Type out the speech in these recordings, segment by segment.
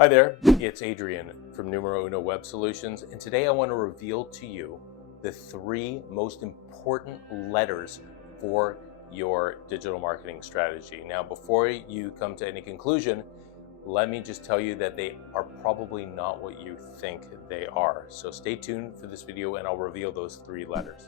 Hi there, it's Adrian from Numero Uno Web Solutions, and today I want to reveal to you the three most important letters for your digital marketing strategy. Now, before you come to any conclusion, let me just tell you that they are probably not what you think they are. So stay tuned for this video and I'll reveal those three letters.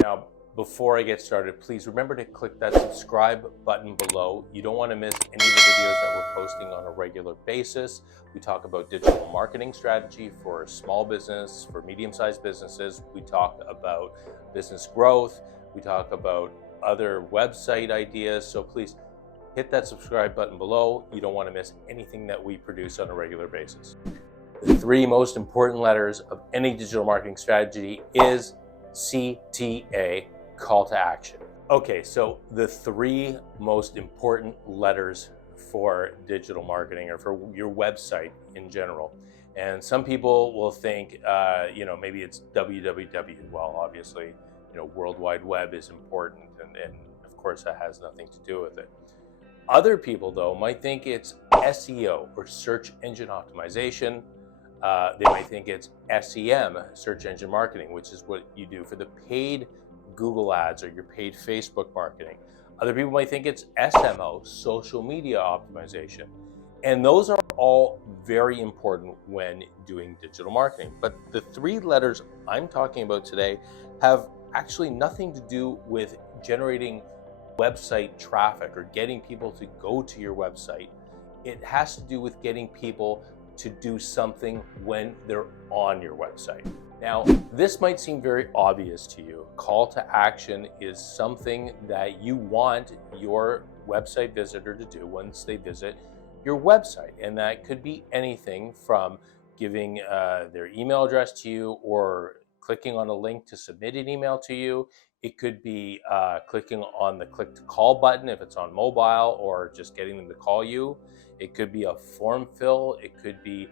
Now, before I get started, please remember to click that subscribe button below. You don't want to miss any of the videos that we're posting on a regular basis. We talk about digital marketing strategy for small business, for medium-sized businesses. We talk about business growth. We talk about other website ideas. So please hit that subscribe button below. You don't want to miss anything that we produce on a regular basis. The three most important letters of any digital marketing strategy is CTA, call to action. Okay, so the three most important letters for digital marketing or for your website in general. And some people will think, maybe it's www. Well, obviously, World Wide Web is important, and of course that has nothing to do with it. Other people, though, might think it's SEO or search engine optimization. They might think it's SEM, search engine marketing, which is what you do for the paid Google ads or your paid Facebook marketing. Other people might think it's SMO, social media optimization. And those are all very important when doing digital marketing. But the three letters I'm talking about today have actually nothing to do with generating website traffic or getting people to go to your website. It has to do with getting people to do something when they're on your website. Now, this might seem very obvious to you. Call to action is something that you want your website visitor to do once they visit your website. And that could be anything from giving their email address to you or clicking on a link to submit an email to you. It could be clicking on the click to call button if it's on mobile, or just getting them to call you. It could be a form fill. It could be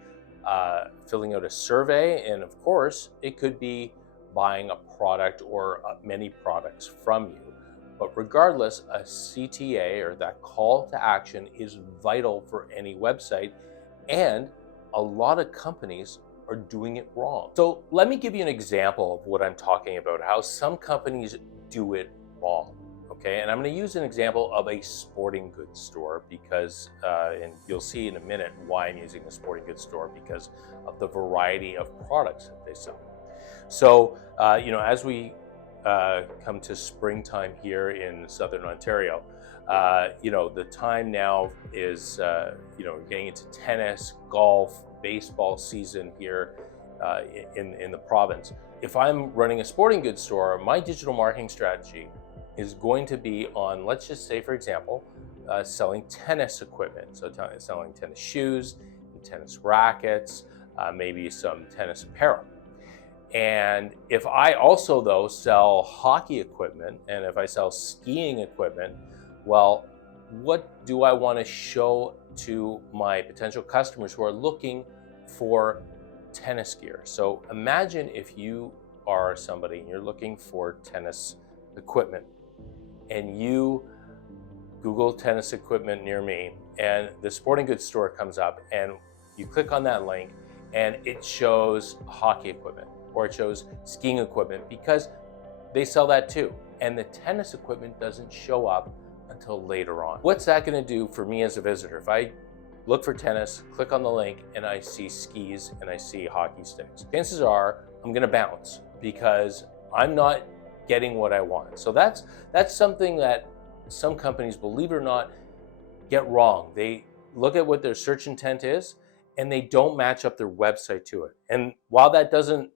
filling out a survey. And of course, it could be buying a product or many products from you. But regardless, a CTA, or that call to action, is vital for any website. And a lot of companies are doing it wrong. So let me give you an example of what I'm talking about, how some companies do it wrong. Okay, and I'm going to use an example of a sporting goods store because, and you'll see in a minute why I'm using a sporting goods store, because of the variety of products that they sell. So, as we come to springtime here in Southern Ontario, the time now is, getting into tennis, golf, baseball season here in the province. If I'm running a sporting goods store, my digital marketing strategy is going to be on, let's just say, for example, selling tennis equipment. So selling tennis shoes, tennis rackets, maybe some tennis apparel. And if I also, though, sell hockey equipment, and if I sell skiing equipment, well, what do I want to show to my potential customers who are looking for tennis gear? So imagine if you are somebody and you're looking for tennis equipment, and you Google tennis equipment near me, and the sporting goods store comes up, and you click on that link, and it shows hockey equipment, or it shows skiing equipment, because they sell that too. And the tennis equipment doesn't show up until later on. What's that going to do for me as a visitor? If I look for tennis, click on the link, and I see skis and I see hockey sticks, chances are I'm going to bounce because I'm not getting what I want. So that's something that some companies, believe it or not, get wrong. They look at what their search intent is and they don't match up their website to it. And while that doesn't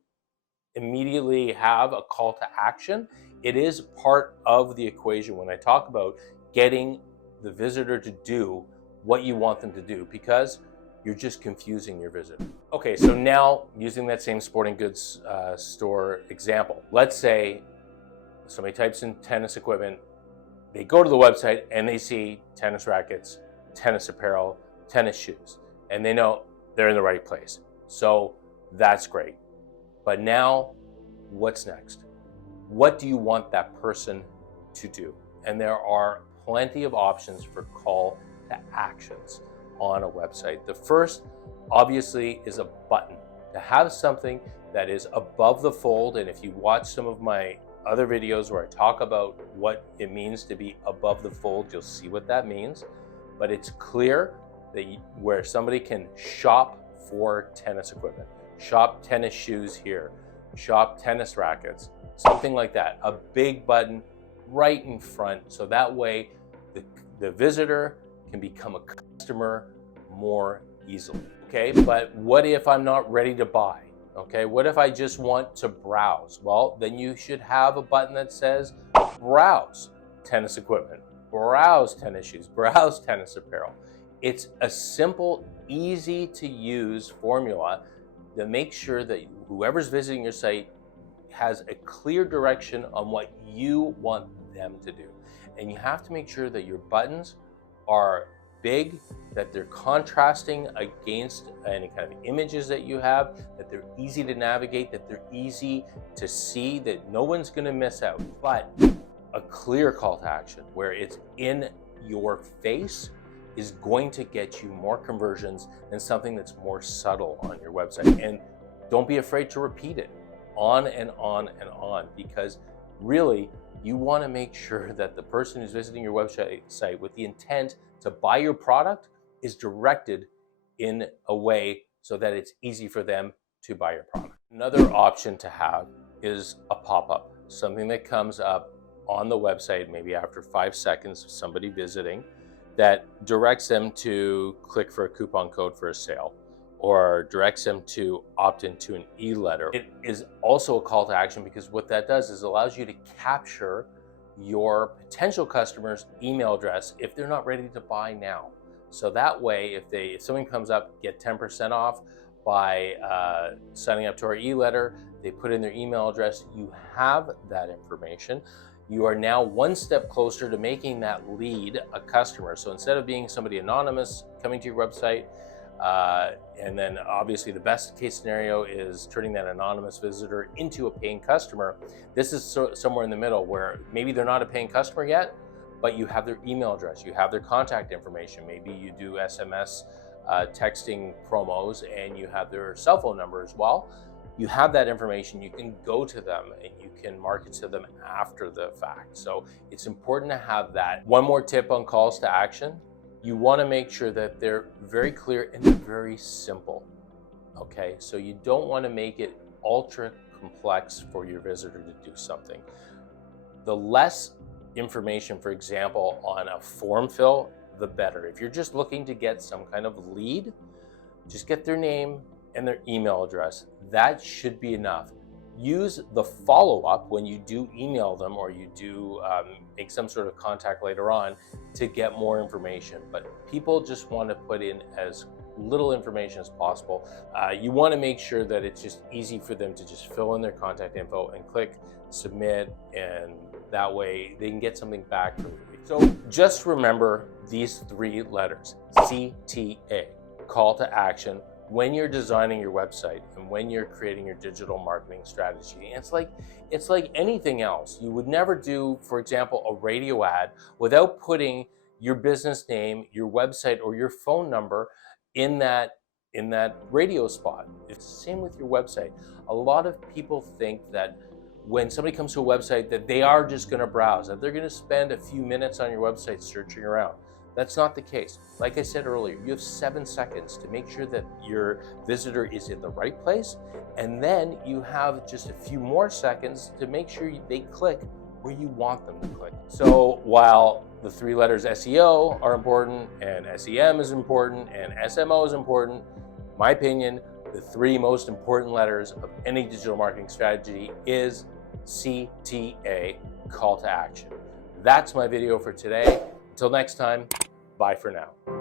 immediately have a call to action, it is part of the equation when I talk about getting the visitor to do what you want them to do, because you're just confusing your visitor. Okay, so now using that same sporting goods store example, let's say somebody types in tennis equipment, they go to the website and they see tennis rackets, tennis apparel, tennis shoes, and they know they're in the right place. So that's great. But now, what's next? What do you want that person to do? And there are plenty of options for call to actions on a website. The first, obviously, is a button. To have something that is above the fold, and if you watch some of my other videos where I talk about what it means to be above the fold, you'll see what that means. But it's clear that where somebody can shop for tennis equipment, shop tennis shoes here, shop tennis rackets, something like that. A big button right in front, so that way the visitor can become a customer more easily. Okay, but what if I'm not ready to buy? Okay, what if I just want to browse? Well, then you should have a button that says browse tennis equipment, browse tennis shoes, browse tennis apparel. It's a simple, easy to use formula that makes sure that whoever's visiting your site has a clear direction on what you want them to do. And you have to make sure that your buttons are big, that they're contrasting against any kind of images that you have, that they're easy to navigate, that they're easy to see, that no one's going to miss out. But a clear call to action where it's in your face is going to get you more conversions than something that's more subtle on your website. And don't be afraid to repeat it on and on and on, because really you want to make sure that the person who's visiting your website with the intent to buy your product is directed in a way so that it's easy for them to buy your product. Another option to have is a pop-up, something that comes up on the website maybe after 5 seconds of somebody visiting that directs them to click for a coupon code for a sale, or directs them to opt into an e-letter. It is also a call to action because what that does is allows you to capture your potential customer's email address if they're not ready to buy now. So that way, if something comes up, get 10% off by signing up to our e-letter, they put in their email address, you have that information. You are now one step closer to making that lead a customer. So instead of being somebody anonymous coming to your website, and then obviously the best case scenario is turning that anonymous visitor into a paying customer. This is somewhere in the middle where maybe they're not a paying customer yet, but you have their email address, you have their contact information. Maybe you do SMS texting promos and you have their cell phone number as well. You have that information, you can go to them and you can market to them after the fact. So it's important to have that. One more tip on calls to action. You want to make sure that they're very clear and they're very simple. Okay, so you don't want to make it ultra complex for your visitor to do something. The less information, for example, on a form fill, the better. If you're just looking to get some kind of lead, just get their name and their email address. That should be enough. Use the follow-up when you do email them or you do make some sort of contact later on to get more information. But people just want to put in as little information as possible. You want to make sure that it's just easy for them to just fill in their contact info and click submit, and that way they can get something back from you. So just remember these 3 letters, CTA, call to action, when you're designing your website and when you're creating your digital marketing strategy. It's like anything else. You would never do, for example, a radio ad without putting your business name, your website, or your phone number in that radio spot. It's the same with your website. A lot of people think that when somebody comes to a website that they are just going to browse, that they're going to spend a few minutes on your website searching around. That's not the case. Like I said earlier, you have 7 seconds to make sure that your visitor is in the right place, and then you have just a few more seconds to make sure they click where you want them to click. So while the 3 letters SEO are important, and SEM is important, and SMO is important, in my opinion, the 3 most important letters of any digital marketing strategy is CTA, call to action. That's my video for today. Until next time, bye for now.